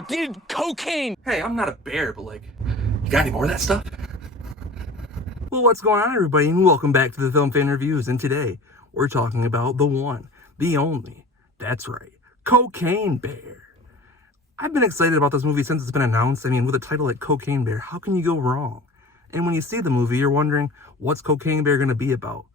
bear did cocaine. Hey, I'm not a bear, but like, you got any more of that stuff? Well, what's going on, everybody, and welcome back to the Film Fan Reviews. And today, we're talking about the one, the only, that's right, Cocaine Bear. I've been excited about this movie since it's been announced. I mean, with a title like Cocaine Bear, how can you go wrong? And when you see the movie, you're wondering, what's Cocaine Bear going to be about?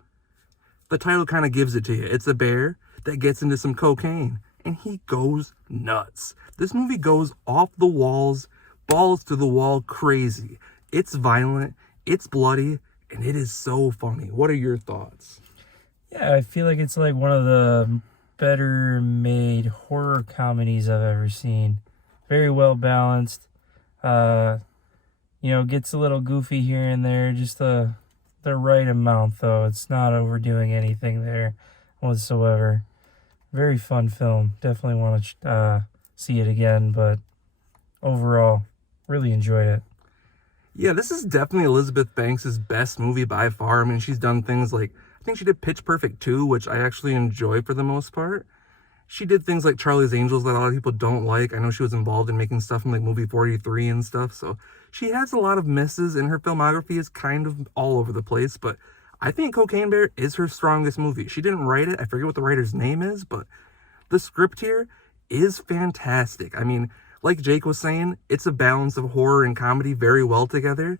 The title kind of gives it to you. It's a bear that gets into some cocaine, and he goes nuts. This movie goes off the walls, balls to the wall crazy. It's violent, it's bloody, and it is so funny. What are your thoughts? Yeah, I feel like it's like one of the better made horror comedies I've ever seen. Very well balanced. Gets a little goofy here and there, just the right amount though. It's not overdoing anything there whatsoever. Very fun film. Definitely want to see it again, but overall, really enjoyed it. Yeah, this is definitely Elizabeth Banks' best movie by far. I mean, she's done things like, I think she did Pitch Perfect 2, which I actually enjoy for the most part. She did things like Charlie's Angels that a lot of people don't like. I know she was involved in making stuff from like Movie 43 and stuff, so she has a lot of misses, and her filmography is kind of all over the place, but I think Cocaine Bear is her strongest movie. She didn't write it. I forget what the writer's name is, but the script here is fantastic. I mean, like Jake was saying, it's a balance of horror and comedy very well together.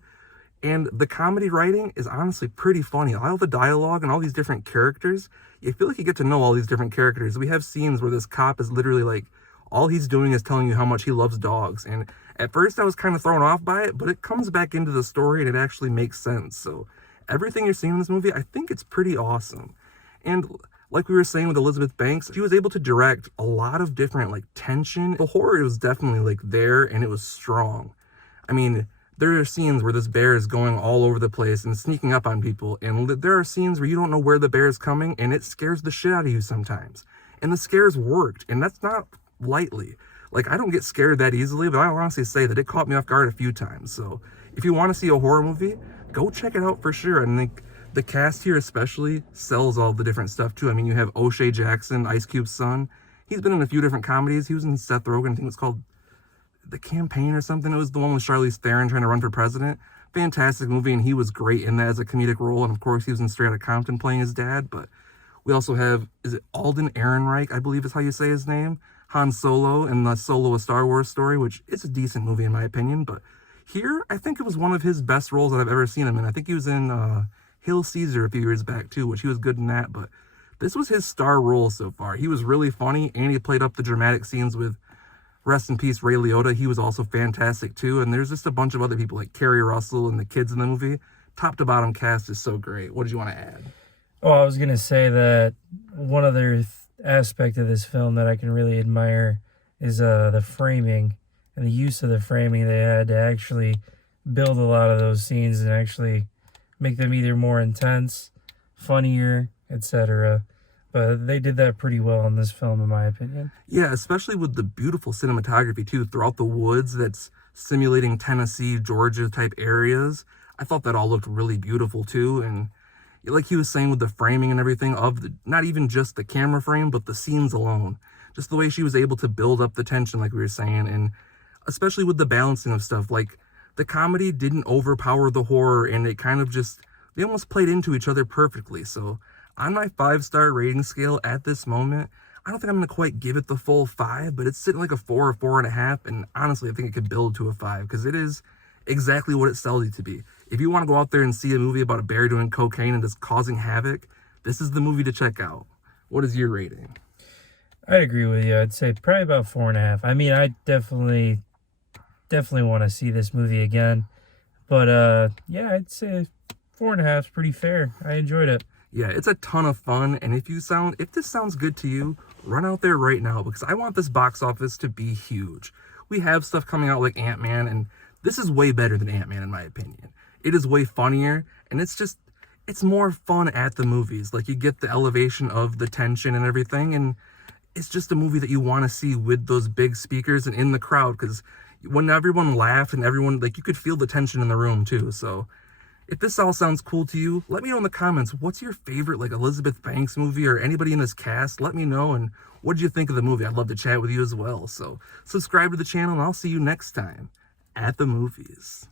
And the comedy writing is honestly pretty funny. All the dialogue and all these different characters, you feel like you get to know all these different characters. We have scenes where this cop is literally like, all he's doing is telling you how much he loves dogs. And at first I was kind of thrown off by it, but it comes back into the story and it actually makes sense. So everything you're seeing in this movie, I think it's pretty awesome. And like we were saying with Elizabeth Banks, she was able to direct a lot of different like tension. The horror was definitely like there, and it was strong. I mean, there are scenes where this bear is going all over the place and sneaking up on people, and there are scenes where you don't know where the bear is coming, and it scares the shit out of you sometimes. And the scares worked, and that's not lightly. Like, I don't get scared that easily, but I'll honestly say that it caught me off guard a few times. So if you want to see a horror movie, go check it out for sure. And the cast here especially sells all the different stuff too. I mean, you have O'Shea Jackson, Ice Cube's son. He's been in a few different comedies. He was in Seth Rogen, I think it's called The Campaign or something. It was the one with Charlize Theron trying to run for president. Fantastic movie, and he was great in that as a comedic role. And of course, he was in Straight Outta Compton playing his dad. But we also have, is it Alden Ehrenreich, I believe is how you say his name? Han Solo in the Solo, a Star Wars story, which is a decent movie in my opinion. But here, I think it was one of his best roles that I've ever seen him in. I think he was in Hail Caesar a few years back too, which he was good in that. But this was his star role so far. He was really funny, and he played up the dramatic scenes with, rest in peace, Ray Liotta. He was also fantastic too. And there's just a bunch of other people like Kerry Russell and the kids in the movie. Top to bottom cast is so great. What did you want to add? Oh, I was going to say that one other aspect of this film that I can really admire is the framing and the use of the framing they had to actually build a lot of those scenes and actually make them either more intense, funnier, etc. But they did that pretty well in this film, in my opinion. Yeah, especially with the beautiful cinematography too, throughout the woods that's simulating Tennessee, Georgia type areas. I thought that all looked really beautiful too. And like he was saying with the framing and everything of the, not even just the camera frame, but the scenes alone. Just the way she was able to build up the tension, like we were saying, and especially with the balancing of stuff. Like, the comedy didn't overpower the horror, and it kind of just, they almost played into each other perfectly. So on my 5-star rating scale at this moment, I don't think I'm going to quite give it the full 5, but it's sitting like a 4 or 4.5, and honestly, I think it could build to a 5, because it is exactly what it sells you to be. If you want to go out there and see a movie about a bear doing cocaine and just causing havoc, this is the movie to check out. What is your rating? I'd agree with you. I'd say probably about 4.5. I mean, I definitely want to see this movie again. But yeah, I'd say 4.5 is pretty fair. I enjoyed it. Yeah, it's a ton of fun, and if this sounds good to you, run out there right now, because I want this box office to be huge. We have stuff coming out like Ant-Man, and this is way better than Ant-Man in my opinion. It is way funnier, and it's more fun at the movies. Like, you get the elevation of the tension and everything, and it's just a movie that you want to see with those big speakers and in the crowd, because when everyone laughed and everyone, like, you could feel the tension in the room too. So If this all sounds cool to you, let me know in the comments. What's your favorite like Elizabeth Banks movie, or anybody in this cast? Let me know, and what did you think of the movie? I'd love to chat with you as well. So subscribe to the channel, and I'll see you next time at the movies.